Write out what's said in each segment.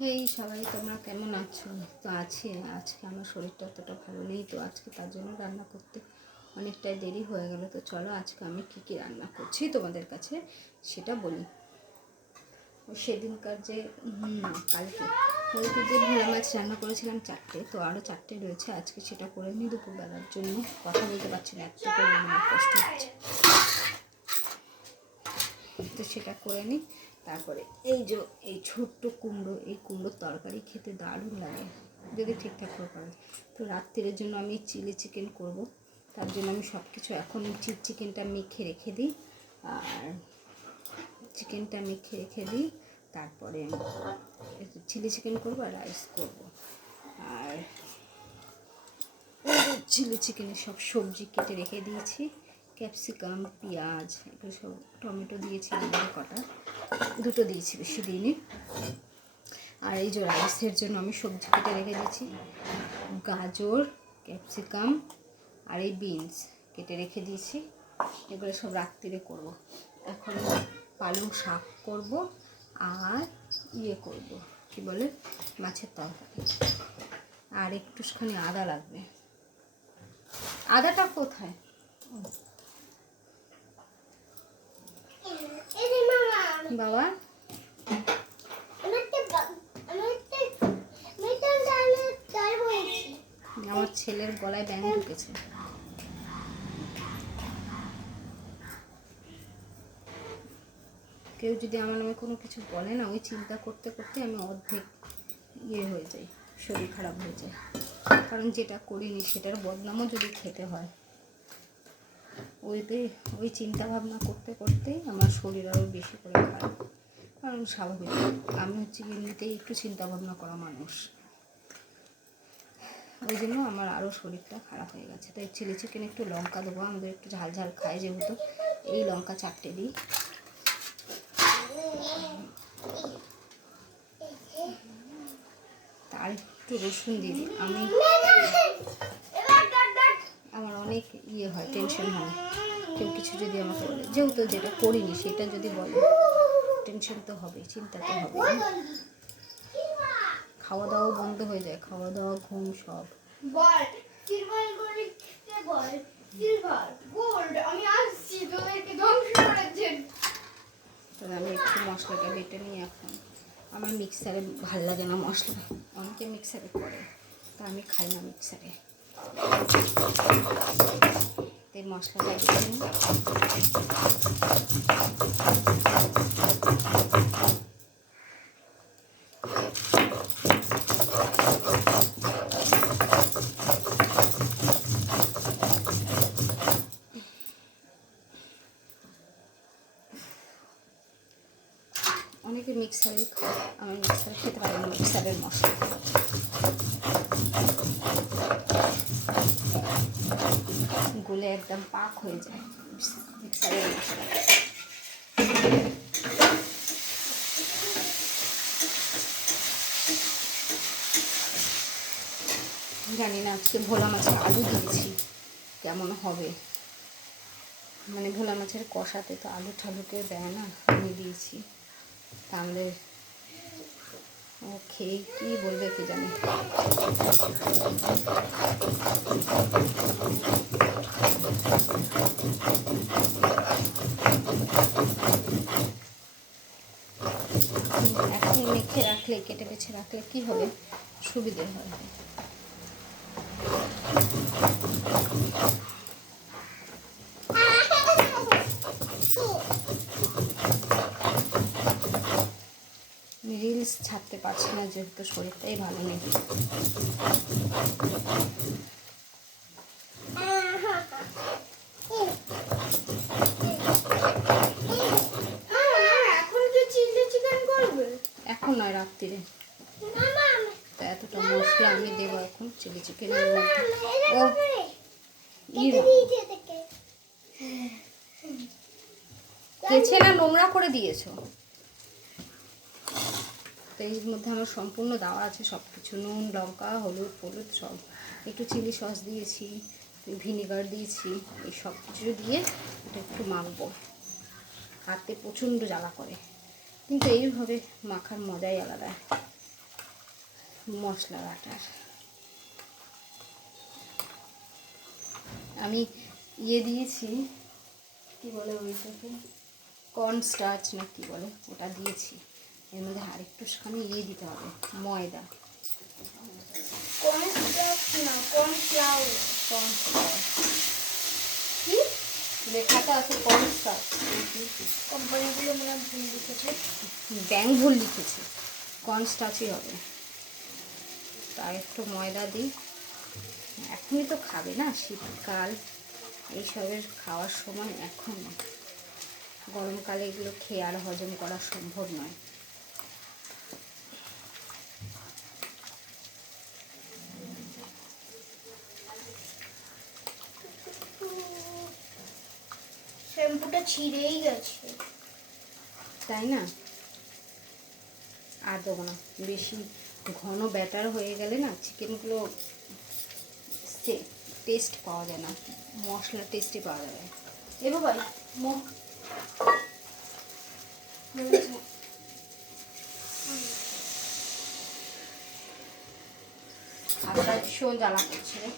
হেই সবাই, তোমরা কেমন আছো? তো আজকে আমার শরীরটা অতটা ভালো নেই, তো আজকে তার জন্য রান্না করতে অনেকটাই দেরি হয়ে গেল। তো চলো আজকে আমি কী রান্না করছি তোমাদের কাছে সেটা বলি। সেদিনকার যে কালকে যে ভোলা মাছ রান্না করেছিলাম 4টে, তো আরও 4টে রয়েছে, আজকে সেটা করে নিই দুপুরবেলার জন্য। কথা বলতে পারছি না, এত করে আমার কষ্ট হচ্ছে, তো সেটা করে নিই। তারপরে এই ছোট্ট কুমড়ো, এই কুমড়োর তরকারি খেতে দারুণ লাগে যদি ঠিকঠাক করে করা যায়। তো রাত্রের জন্য আমি চিলি চিকেন করব, তার জন্য আমি সব কিছু এখন চিকেনটা মেখে রেখে দিই, আর চিকেনটা মেখে রেখে দিই। তারপরে চিলি চিকেন করবো আর রাইস করবো। আর চিলি চিকেনের সব সবজি কেটে রেখে দিয়েছি, ক্যাপসিকাম, পেঁয়াজ, এগুলো সব, টমেটো দিয়েছি আমাদের কটা, 2টো দিয়েছি, বেশি দিইনি। আর এই যে রাইসের জন্য আমি সবজি কেটে রেখে দিয়েছি, গাজর, ক্যাপসিকাম আর এই বিনস কেটে রেখে দিয়েছি। এগুলো সব রাত্রিরে করব। এখন পালং শাক করব আর করব, কি বলে, মাছের তরকারি। আর একটুখানি আদা লাগবে। আদাটা কোথায়? বাবা, আমার ছেলের গলায় ব্যাঙ ঢুকেছে। কেউ যদি আমার নামে কোনো কিছু বলে না, ওই চিন্তা করতে করতে আমি অর্ধেক হয়ে যাই, শরীর খারাপ হয়ে যায়। কারণ যেটা করিনি সেটার বদনামও যদি খেতে হয়, ওই চিন্তা ভাবনা করতে করতেই আমার শরীর আরও বেশি করে খারাপ। কারণ স্বাভাবিক, আমি হচ্ছে এমনিতেই একটু চিন্তা ভাবনা করা মানুষ, ওই জন্য আমার আরও শরীরটা খারাপ হয়ে গেছে। তাই চিলি চিকেন একটু লঙ্কা দেবো, আমাদের একটু ঝাল ঝাল খাই যেহেতু, এই লঙ্কা 4টে দিই। আর একটু রসুন দিয়ে দিই। আমার অনেক হয়, টেনশন হয় কেউ কিছু যদি আমাকে বলে, যেহেতু যেটা করিনি সেটা যদি বলে, টেনশন তো হবে, চিন্তা তো হবে। খাওয়া দাওয়াও বন্ধ হয়ে যায়, খাওয়া দাওয়া, ঘুম, সব। তবে আমি একটু মশলাটা বেটে নিই এখন। আমার মিক্সারে ভাল লাগে না মশলা, অনেকে মিক্সারে করে, তা আমি খাই না মিক্সারে। এই মশলাটা বেটে নিই। অনেকে মিক্সারে খায়, আমি মিক্সারে খেতে পারি না, মিক্সারের মশলা গুলে একদম পাক হয়ে যায় মিক্সারের মশলা। জানি না আজকে ভোলা মাছের আলু দিয়েছি কেমন হবে, মানে ভোলা মাছের কষাতে তো আলু ঠালুকে দেয় না, আমি দিয়েছি। তাহলে ও খেয়ে কী বলবে কি জানি। এখন মেখে রাখলে, কেটে বেছে রাখলে কি হবে, সুবিধে হয়। রিলস ছাড়তে পারছি না যেহেতু শরীরটাই ভালো নেই। এখন নয়, রাত্রিরে। তা এতটা মশলা আমি দেবো এখন চিলি চিকেনের মধ্যে। ও কেছে না নোংরা করে দিয়েছো? তো এর মধ্যে আমার সম্পূর্ণ দেওয়া আছে সব কিছু, নুন, লঙ্কা, হলুদ ফলুদ সব, একটু চিলি সস দিয়েছি, ভিনিগার দিয়েছি, এই সব কিছু দিয়ে এটা একটু মাখবো। হাতে প্রচণ্ড জ্বালা করে, কিন্তু এইভাবে মাখার মজাই আলাদা। মশলা বাটার। আমি দিয়েছি, কি বলে ওইটাকে, কর্ন স্টার্চ না কি বলে, ওটা দিয়েছি। এর মধ্যে আরেকটুখানি দিতে হবে, ময়দা। কি লেখাটা আছে? Corn starch. কোম্পানিগুলো মনে ভুল লিখেছে, ব্যাংক ভুল লিখেছে, কর্ন স্টার্চই হবে। তার একটু ময়দা দিই। এখনই তো খাবে না, শীতকাল, এইসবের খাওয়ার সময় এখন। গরমকালে এগুলো খেয়ে আর হজম করা সম্ভব নয়। শ্যাম্পুটা ছিঁড়েই গেছে। তাই না? আর দেবো না, বেশি ঘন ব্যাটার হয়ে গেলে না চিকেনগুলো টেস্ট পাওয়া যায় না, মশলা টেস্টই পাওয়া যায় না। এ বাবাই হাতটা ভীষণ জ্বালা করছে রে।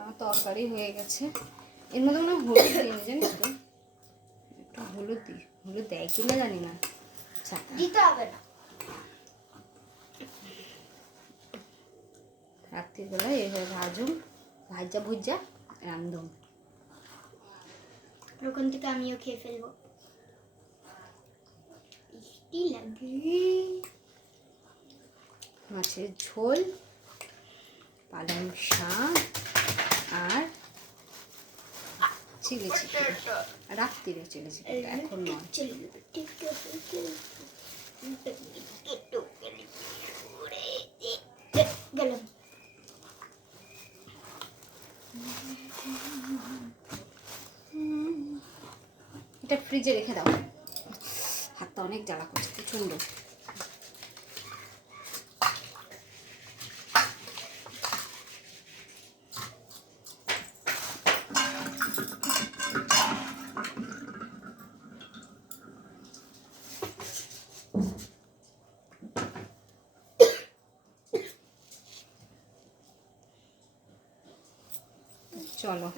আমার তরকারি হয়ে গেছে। এর মধ্যে মনে হয় হলুদ দিই, জানিস তো, একটু হলুদ দিই। হলুদ দেয় কিনা জানি না, দিতে হবে না। রাত্রিবেলায় এইভাবে ভাজুন, ভাজা ভুজা রান্ধুন। ওখান থেকে আমিও খেয়ে ফেলবো। টেস্টি লাগে। মাছের ঝোল, পালং শাক আর চিলি চিকেন। রাত্রিরে চিলি চিকেন, এখন নয়। গেলাম। এটা ফ্রিজে রেখে দাও, হাতটা অনেক জ্বালা করছে প্রচণ্ড। চলো।